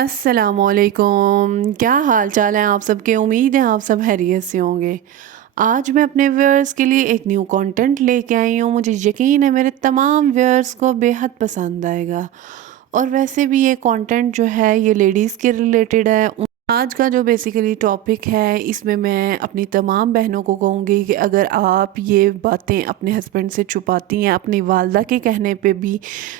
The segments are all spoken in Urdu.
السلام علیکم، کیا حال چال ہیں آپ سب کے؟ امید ہے آپ سب خیریت سے ہوں گے۔ آج میں اپنے ویورز کے لیے ایک نیو کنٹینٹ لے کے آئی ہوں۔ مجھے یقین ہے میرے تمام ویورز کو بے حد پسند آئے گا، اور ویسے بھی یہ کنٹینٹ جو ہے یہ لیڈیز کے ریلیٹڈ ہے۔ آج کا جو بیسیکلی ٹاپک ہے، اس میں اپنی تمام بہنوں کو کہوں گی کہ اگر آپ یہ باتیں اپنے ہسبینڈ سے چھپاتی ہیں اپنی والدہ کے کہنے پہ بھی،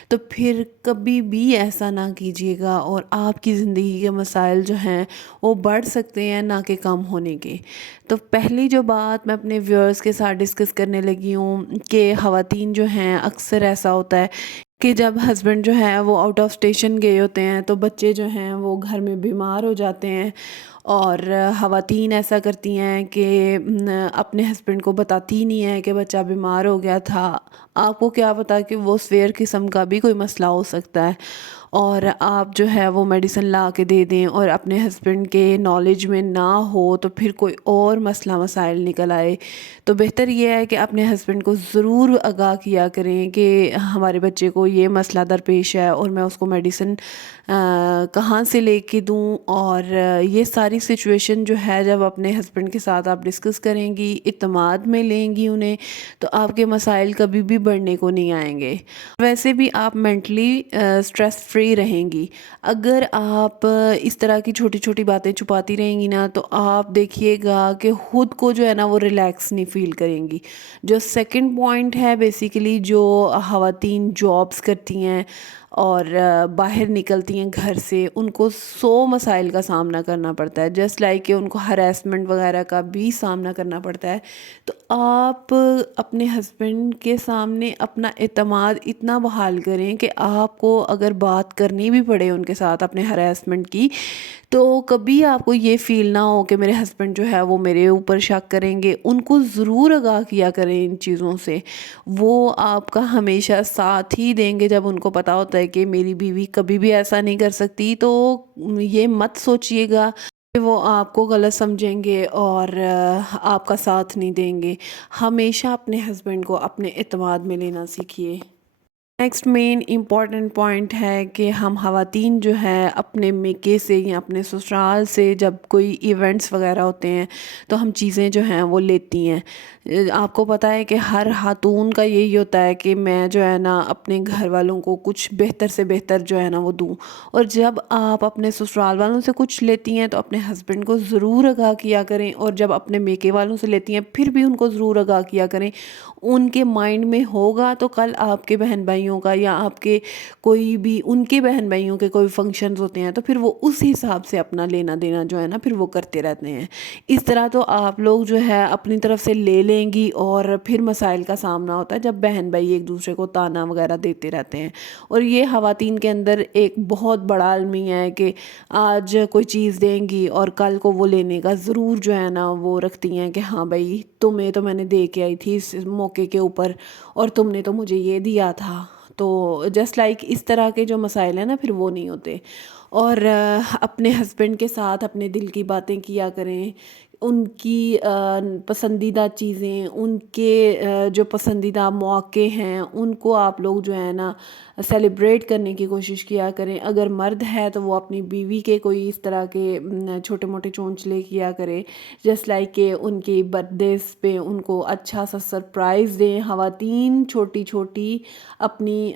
تو پھر کبھی بھی ایسا نہ کیجیے گا، اور آپ کی زندگی کے مسائل جو ہیں وہ بڑھ سکتے ہیں نہ کہ کم ہونے کے۔ تو پہلی جو بات میں اپنے ویورز کے ساتھ ڈسکس کرنے لگی ہوں کہ خواتین جو ہیں اکثر ایسا ہوتا ہے کہ جب ہسبینڈ جو ہے وہ آؤٹ آف اسٹیشن گئے ہوتے ہیں تو بچے جو ہیں وہ گھر میں بیمار ہو جاتے ہیں، اور خواتین ایسا کرتی ہیں کہ اپنے ہسبینڈ کو بتاتی ہی نہیں ہے کہ بچہ بیمار ہو گیا تھا۔ آپ کو کیا پتا کہ وہ سویر قسم کا بھی کوئی مسئلہ ہو سکتا ہے، اور آپ جو ہے وہ میڈیسن لا کے دے دیں اور اپنے ہسبینڈ کے نالج میں نہ ہو تو پھر کوئی اور مسئلہ مسائل نکل آئے۔ تو بہتر یہ ہے کہ اپنے ہسبینڈ کو ضرور آگاہ کیا کریں کہ ہمارے بچے کو یہ مسئلہ درپیش ہے، اور میں اس کو میڈیسن کہاں سے لے کے دوں۔ اور یہ ساری سچویشن جو ہے جب اپنے ہسبینڈ کے ساتھ آپ ڈسکس کریں گی، اعتماد میں لیں گی انہیں، تو آپ کے مسائل کبھی بھی بڑھنے کو نہیں آئیں گے۔ ویسے بھی آپ مینٹلی سٹریس فری رہیں گی۔ اگر آپ اس طرح کی چھوٹی چھوٹی باتیں چھپاتی رہیں گی نا، تو آپ دیکھیے گا کہ خود کو جو ہے نا وہ ریلیکس نہیں فیل کریں گی۔ جو سیکنڈ پوائنٹ ہے بیسیکلی، جو خواتین جابس کرتی ہیں اور باہر نکلتی ہیں گھر سے، ان کو 100 مسائل کا سامنا کرنا پڑتا ہے، جسٹ لائک کہ ان کو ہراسمنٹ وغیرہ کا بھی سامنا کرنا پڑتا ہے۔ تو آپ اپنے ہسبینڈ کے سامنے اپنا اعتماد اتنا بحال کریں کہ آپ کو اگر بات کرنی بھی پڑے ان کے ساتھ اپنے ہراسمنٹ کی، تو کبھی آپ کو یہ فیل نہ ہو کہ میرے ہسبینڈ جو ہے وہ میرے اوپر شک کریں گے۔ ان کو ضرور آگاہ کیا کریں ان چیزوں سے، وہ آپ کا ہمیشہ ساتھ ہی دیں گے جب ان کو پتہ ہوتا ہے کہ میری بیوی کبھی بھی ایسا نہیں کر سکتی۔ تو یہ مت سوچئے گا کہ وہ آپ کو غلط سمجھیں گے اور آپ کا ساتھ نہیں دیں گے۔ ہمیشہ اپنے ہسبینڈ کو اپنے اعتماد میں لینا سیکھیے۔ نیکسٹ مین امپورٹنٹ پوائنٹ ہے کہ ہم خواتین جو ہے اپنے میکے سے یا اپنے سسرال سے جب کوئی ایونٹس وغیرہ ہوتے ہیں تو ہم چیزیں جو ہیں وہ لیتی ہیں۔ آپ کو پتہ ہے کہ ہر خاتون کا یہی ہوتا ہے کہ میں جو ہے نا اپنے گھر والوں کو کچھ بہتر سے بہتر جو ہے نا وہ دوں، اور جب آپ اپنے سسرال والوں سے کچھ لیتی ہیں تو اپنے ہسبینڈ کو ضرور آگاہ کیا کریں، اور جب اپنے میکے والوں سے لیتی ہیں پھر بھی ان کو ضرور آگاہ کیا کریں۔ ان کے مائنڈ میں ہوگا تو کل آپ کے بہن بھائیوں کا یا آپ کے کوئی بھی ان کے بہن بھائیوں کے کوئی فنکشنز ہوتے ہیں تو پھر وہ اس حساب سے اپنا لینا دینا جو ہے نا پھر وہ کرتے رہتے ہیں۔ اس طرح تو آپ لوگ جو ہے اپنی طرف سے لے لیں گی، اور پھر مسائل کا سامنا ہوتا ہے جب بہن بھائی ایک دوسرے کو تانا وغیرہ دیتے رہتے ہیں۔ اور یہ خواتین کے اندر ایک بہت بڑا المیہ ہے کہ آج کوئی چیز دیں گی اور کل کو وہ لینے کا ضرور جو ہے نا وہ رکھتی ہیں کہ ہاں بھائی تمہیں تو میں نے دے کے آئی تھی اس موقع کے اوپر، اور تم نے تو مجھے یہ دیا تھا۔ تو جسٹ لائک اس طرح کے جو مسائل ہیں نا پھر وہ نہیں ہوتے۔ اور اپنے ہسبینڈ کے ساتھ اپنے دل کی باتیں کیا کریں، ان کی پسندیدہ چیزیں، ان کے جو پسندیدہ مواقع ہیں ان کو آپ لوگ جو ہے نا سیلیبریٹ کرنے کی کوشش کیا کریں۔ اگر مرد ہے تو وہ اپنی بیوی کے کوئی اس طرح کے چھوٹے موٹے چونچلے کیا کرے، جسٹ لائک کہ ان کی برتھ ڈیز پہ ان کو اچھا سا سرپرائز دیں۔ خواتین چھوٹی چھوٹی اپنی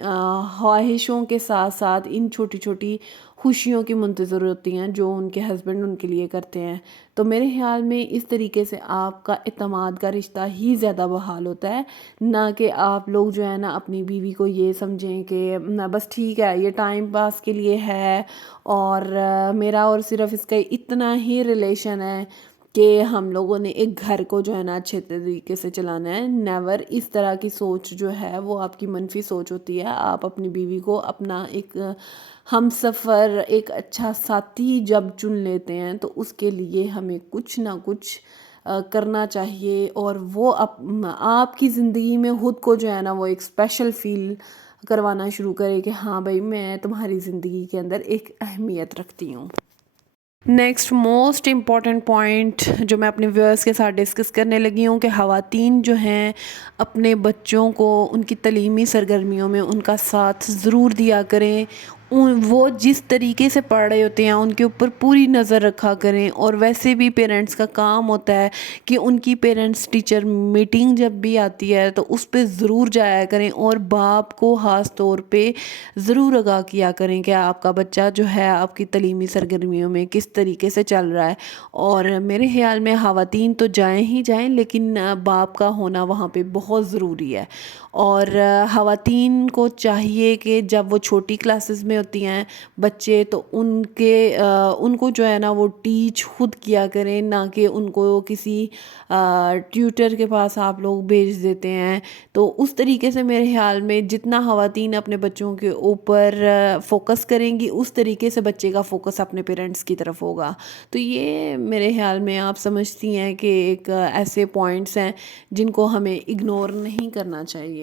خواہشوں کے ساتھ ساتھ ان چھوٹی چھوٹی خوشیوں کی منتظر ہوتی ہیں جو ان کے ہسبینڈ ان کے لیے کرتے ہیں۔ تو میرے خیال میں اس طریقے سے آپ کا اعتماد کا رشتہ ہی زیادہ بحال ہوتا ہے، نہ کہ آپ لوگ جو ہے نا اپنی بیوی کو یہ سمجھیں کہ بس ٹھیک ہے یہ ٹائم پاس کے لیے ہے، اور میرا اور صرف اس کا اتنا ہی ریلیشن ہے کہ ہم لوگوں نے ایک گھر کو جو ہے نا اچھے طریقے سے چلانا ہے۔ نیور، اس طرح کی سوچ جو ہے وہ آپ کی منفی سوچ ہوتی ہے۔ آپ اپنی بیوی کو اپنا ایک ہم سفر، ایک اچھا ساتھی جب چن لیتے ہیں تو اس کے لیے ہمیں کچھ نہ کچھ کرنا چاہیے، اور وہ آپ کی زندگی میں خود کو جو ہے نا وہ ایک اسپیشل فیل کروانا شروع کرے کہ ہاں بھائی میں تمہاری زندگی کے اندر ایک اہمیت رکھتی ہوں۔ نیکسٹ موسٹ امپورٹنٹ پوائنٹ جو میں اپنے ویورز کے ساتھ ڈسکس کرنے لگی ہوں کہ خواتین جو ہیں اپنے بچوں کو ان کی تعلیمی سرگرمیوں میں ان کا ساتھ ضرور دیا کریں، وہ جس طریقے سے پڑھ رہے ہوتے ہیں ان کے اوپر پوری نظر رکھا کریں. اور ویسے بھی پیرنٹس کا کام ہوتا ہے کہ ان کی پیرنٹس ٹیچر میٹنگ جب بھی آتی ہے تو اس پہ ضرور جایا کریں, اور باپ کو خاص طور پہ ضرور آگاہ کیا کریں کہ آپ کا بچہ جو ہے آپ کی تعلیمی سرگرمیوں میں کس طریقے سے چل رہا ہے. اور میرے خیال میں خواتین تو جائیں ہی جائیں, لیکن باپ کا ہونا وہاں پہ بہت ضروری ہے. اور خواتین کو چاہیے کہ جب وہ چھوٹی کلاسز میں ہوتی ہیں بچے, تو ان کو جو ہے نا وہ ٹیچ خود کیا کریں, نہ کہ ان کو کسی ٹیوٹر کے پاس آپ لوگ بھیج دیتے ہیں. تو اس طریقے سے میرے خیال میں جتنا خواتین اپنے بچوں کے اوپر فوکس کریں گی, اس طریقے سے بچے کا فوکس اپنے پیرنٹس کی طرف ہوگا. تو یہ میرے خیال میں آپ سمجھتی ہیں کہ ایک ایسے پوائنٹس ہیں جن کو ہمیں اگنور نہیں کرنا چاہیے.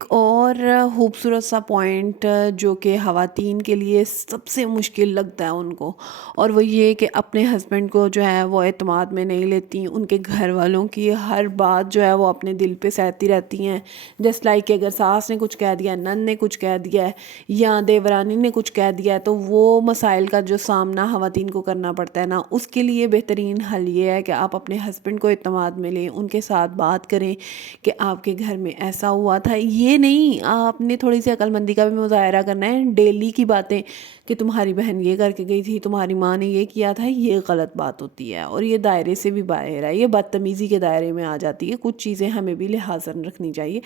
اور خوبصورت سا پوائنٹ جو کہ خواتین کے لیے سب سے مشکل لگتا ہے ان کو, اور وہ یہ کہ اپنے ہسبینڈ کو جو ہے وہ اعتماد میں نہیں لیتی. ان کے گھر والوں کی ہر بات جو ہے وہ اپنے دل پہ سہتی رہتی ہیں. جسٹ لائک کہ اگر ساس نے کچھ کہہ دیا, نند نے کچھ کہہ دیا ہے, یا دیورانی نے کچھ کہہ دیا ہے, تو وہ مسائل کا جو سامنا خواتین کو کرنا پڑتا ہے نا, اس کے لیے بہترین حل یہ ہے کہ آپ اپنے ہسبینڈ کو اعتماد میں لیں, ان کے ساتھ بات کریں کہ آپ کے گھر میں ایسا ہوا تھا. یہ نہیں, آپ نے تھوڑی سی عقل مندی کا بھی مظاہرہ کرنا ہے. ڈیلی کی باتیں کہ تمہاری بہن یہ کر کے گئی تھی, تمہاری ماں نے یہ کیا تھا, یہ غلط بات ہوتی ہے, اور یہ دائرے سے بھی باہر ہے, یہ بدتمیزی کے دائرے میں آ جاتی ہے. کچھ چیزیں ہمیں بھی لحاظ رکھنی چاہیے.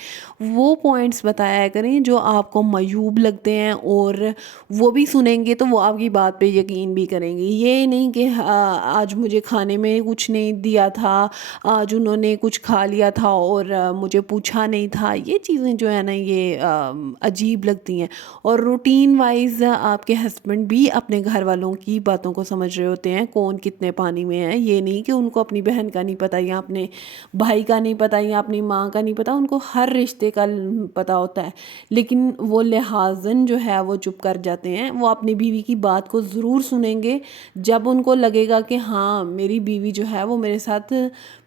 وہ پوائنٹس بتایا کریں جو آپ کو معیوب لگتے ہیں, اور وہ بھی سنیں گے تو وہ آپ کی بات پہ یقین بھی کریں گے. یہ نہیں کہ آج مجھے کھانے میں کچھ نہیں دیا تھا, آج انہوں نے کچھ کھا لیا تھا اور مجھے پوچھا نہیں تھا. یہ چیزیں جو ہے نا یہ عجیب لگتی ہیں. اور روٹین وائز آپ کے ہسبینڈ بھی اپنے گھر والوں کی باتوں کو سمجھ رہے ہوتے ہیں, کون کتنے پانی میں ہے. یہ نہیں کہ ان کو اپنی بہن کا نہیں پتہ, یا اپنے بھائی کا نہیں پتہ, یا اپنی ماں کا نہیں پتہ. ان کو ہر رشتے کا پتہ ہوتا ہے, لیکن وہ لحاظاً جو ہے وہ چپ کر جاتے ہیں. وہ اپنی بیوی کی بات کو ضرور سنیں گے جب ان کو لگے گا کہ ہاں میری بیوی جو ہے وہ میرے ساتھ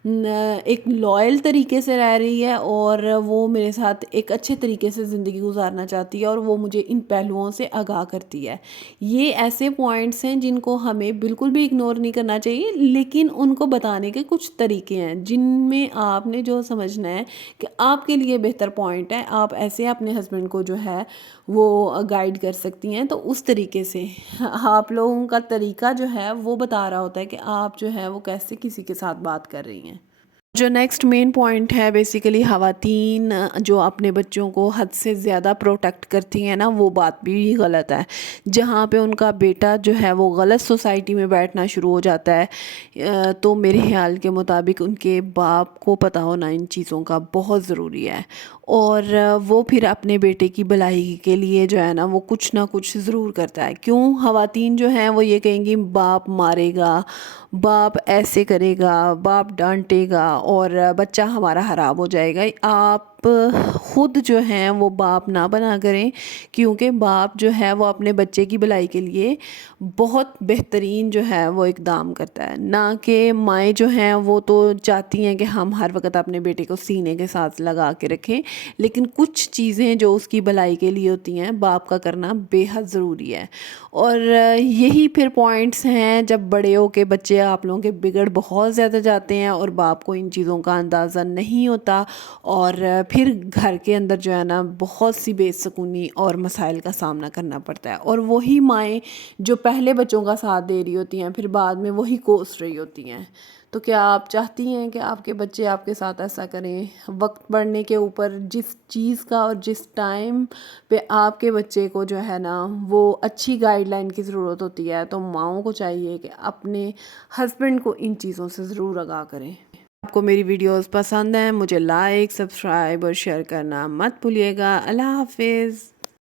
ایک لائل طریقے سے رہ رہی ہے, اور وہ میرے ساتھ ایک اچھے طریقے سے زندگی گزارنا چاہتی ہے, اور وہ مجھے ان پہلوؤں سے آگاہ کرتی ہے. یہ ایسے پوائنٹس ہیں جن کو ہمیں بالکل بھی اگنور نہیں کرنا چاہیے, لیکن ان کو بتانے کے کچھ طریقے ہیں جن میں آپ نے جو سمجھنا ہے کہ آپ کے لیے بہتر پوائنٹ ہے, آپ ایسے اپنے ہسبینڈ کو جو ہے وہ گائیڈ کر سکتی ہیں. تو اس طریقے سے آپ لوگوں کا طریقہ جو ہے وہ بتا رہا ہوتا ہے کہ آپ جو ہے وہ کیسے کسی کے ساتھ بات کر رہی ہیں. جو نیکسٹ مین پوائنٹ ہے, بیسیکلی خواتین جو اپنے بچوں کو حد سے زیادہ پروٹیکٹ کرتی ہیں نا, وہ بات بھی غلط ہے. جہاں پہ ان کا بیٹا جو ہے وہ غلط سوسائٹی میں بیٹھنا شروع ہو جاتا ہے, تو میرے خیال کے مطابق ان کے باپ کو پتہ ہونا ان چیزوں کا بہت ضروری ہے. اور وہ پھر اپنے بیٹے کی بھلائی کے لیے جو ہے نا وہ کچھ نہ کچھ ضرور کرتا ہے. کیوں خواتین جو ہیں وہ یہ کہیں گی باپ مارے گا, باپ ایسے کرے گا, باپ ڈانٹے گا, اور بچہ ہمارا خراب ہو جائے گا. آپ خود جو ہیں وہ باپ نہ بنا کریں, کیونکہ باپ جو ہے وہ اپنے بچے کی بھلائی کے لیے بہت بہترین جو ہے وہ اقدام کرتا ہے. نہ کہ مائیں جو ہیں وہ تو چاہتی ہیں کہ ہم ہر وقت اپنے بیٹے کو سینے کے ساتھ لگا کے رکھیں, لیکن کچھ چیزیں جو اس کی بھلائی کے لیے ہوتی ہیں باپ کا کرنا بے حد ضروری ہے. اور یہی پھر پوائنٹس ہیں جب بڑے ہو کے بچے آپ لوگوں کے بگڑ بہت زیادہ جاتے ہیں, اور باپ کو ان چیزوں کا اندازہ نہیں ہوتا, اور پھر گھر کے اندر جو ہے نا بہت سی بے سکونی اور مسائل کا سامنا کرنا پڑتا ہے. اور وہی مائیں جو پہلے بچوں کا ساتھ دے رہی ہوتی ہیں پھر بعد میں وہی کوس رہی ہوتی ہیں. تو کیا آپ چاہتی ہیں کہ آپ کے بچے آپ کے ساتھ ایسا کریں؟ وقت بڑھنے کے اوپر جس چیز کا اور جس ٹائم پہ آپ کے بچے کو جو ہے نا وہ اچھی گائیڈ لائن کی ضرورت ہوتی ہے, تو ماؤں کو چاہیے کہ اپنے ہسبینڈ کو ان چیزوں سے ضرور آگاہ کریں. آپ کو میری ویڈیوز پسند ہیں, مجھے لائک, سبسکرائب اور شیئر کرنا مت بھولیے گا. اللہ حافظ.